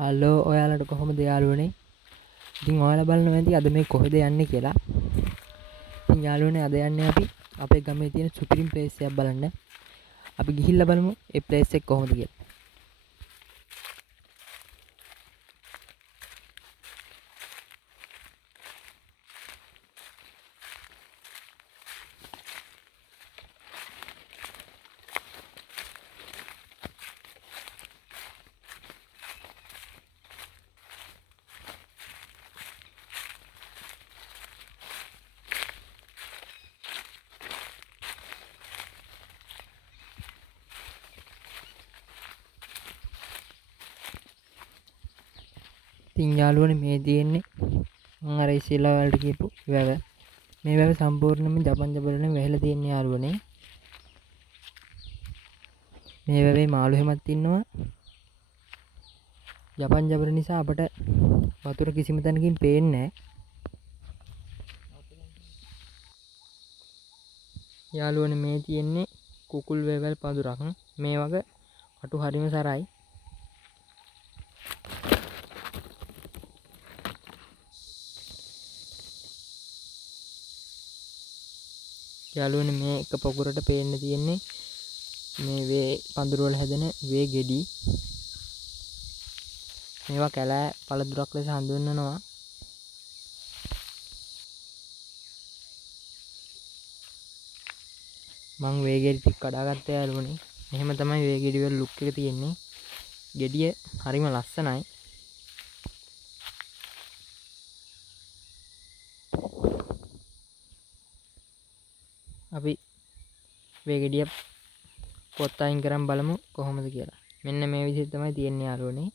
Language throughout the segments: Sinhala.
හලෝ ඔයාලට කොහොමද යාළුවනේ? ඉතින් ඔයාලා බලන්න ඇති අද මේ කොහෙද යන්නේ කියලා. ඉතින් යාළුවනේ අද යන්නේ අපි අපේ ගමේ තියෙන සුපිරිම ප්ලේස් එකක් බලන්න. අපි ගිහිල්ලා බලමු ඒ ප්ලේස් එක කොහොමද කියලා. ඉතින් යාළුවනේ මේ තියෙන්නේ මම අර ඉස්සෙල්ලා වලට කියපු වැව. මේ වැව සම්පූර්ණයෙන්ම ජපන් ජබරෙන් වැහිලා තියෙන යාළුවනේ. මේ වැවේ මාළු හැමක් ඉන්නවා. ජපන් ජබර නිසා අපට වතුර කිසිම තැනකින් පේන්නේ නැහැ. යාළුවනේ මේ තියෙන්නේ කුකුල් වේවැල් පඳුරක්. මේ වගේ අටු හරිම සරයි. යාළුවනේ මේ එක පොකුරට පේන්න තියෙන්නේ මේ වේ පඳුර වල හැදෙන වේ ගෙඩි. මේවා කැලෑ පළතුරක් ලෙස හඳුන්වනවා. මං වේ ගෙඩි ටික කඩාගත්තා යාළුවනේ. මෙහෙම තමයි වේ ගෙඩි වල ලුක් එක තියෙන්නේ. ගෙඩිය හරිම ලස්සනයි. අපි වේ ගෙඩිය පොත් අයින් කරන් බලමු කොහොමද කියලා. මෙන්න මේ විදිහට තමයි තියෙන්නේ යාළුවනේ.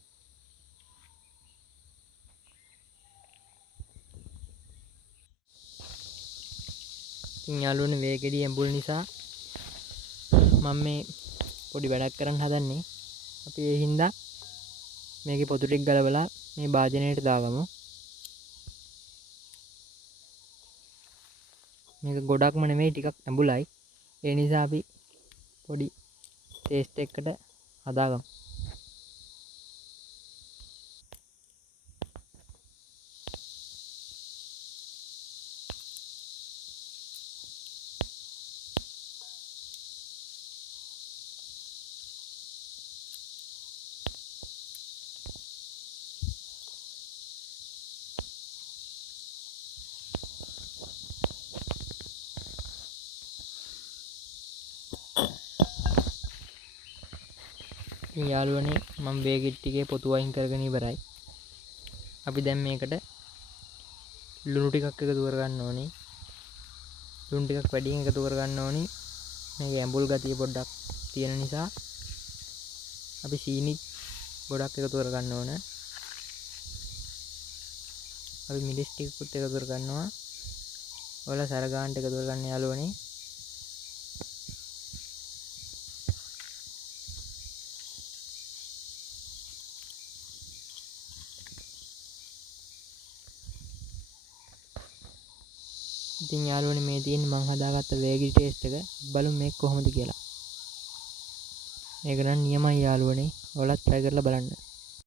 ඉතින් යාළුවනේ වේ ගෙඩිය ඇඹුල් නිසා මම මේ පොඩි වැඩක් කරන්න හදන්නේ. අපි ඒ හින්දා මේකේ පොතු ටික ගලවලා මේ භාජනයට දාගමු. මේක ගොඩක්ම නෙමෙයි ටිකක් ඇඹුලයි. ඒ නිසා අපි පොඩි ටේස්ට් එකකට හදාගමු. ඉතින් යාළුවනේ මම වේ ගෙඩි ටිකේ පොතු වයින් කරගෙන ඉවරයි. අපි දැන් මේකට ලුණු ටිකක් එකතු කරගන්න ඕනේ. ලුණු ටිකක් වැඩියෙන් එකතු කරගන්න ඕනේ. මේක ඇඹුල් ගතිය පොඩ්ඩක් තියෙන නිසා අපි සීනි ගොඩක් එකතු කරගන්න ඕන. අපි මිරිස් ටිකකුත් එකතු කරගන්නවා. ඔයාලා සර ගන්නට එකතු කරගන්න යාළුවනේ. ඉතින් යාළුවනේ මේ තියෙන්නේ මං හදාගත්ත වේගි ටේස්ට් එක. බලමු මේක කොහොමද කියලා. මේක නම් නියමයි යාළුවනේ. ඔයාලත් try කරලා බලන්න.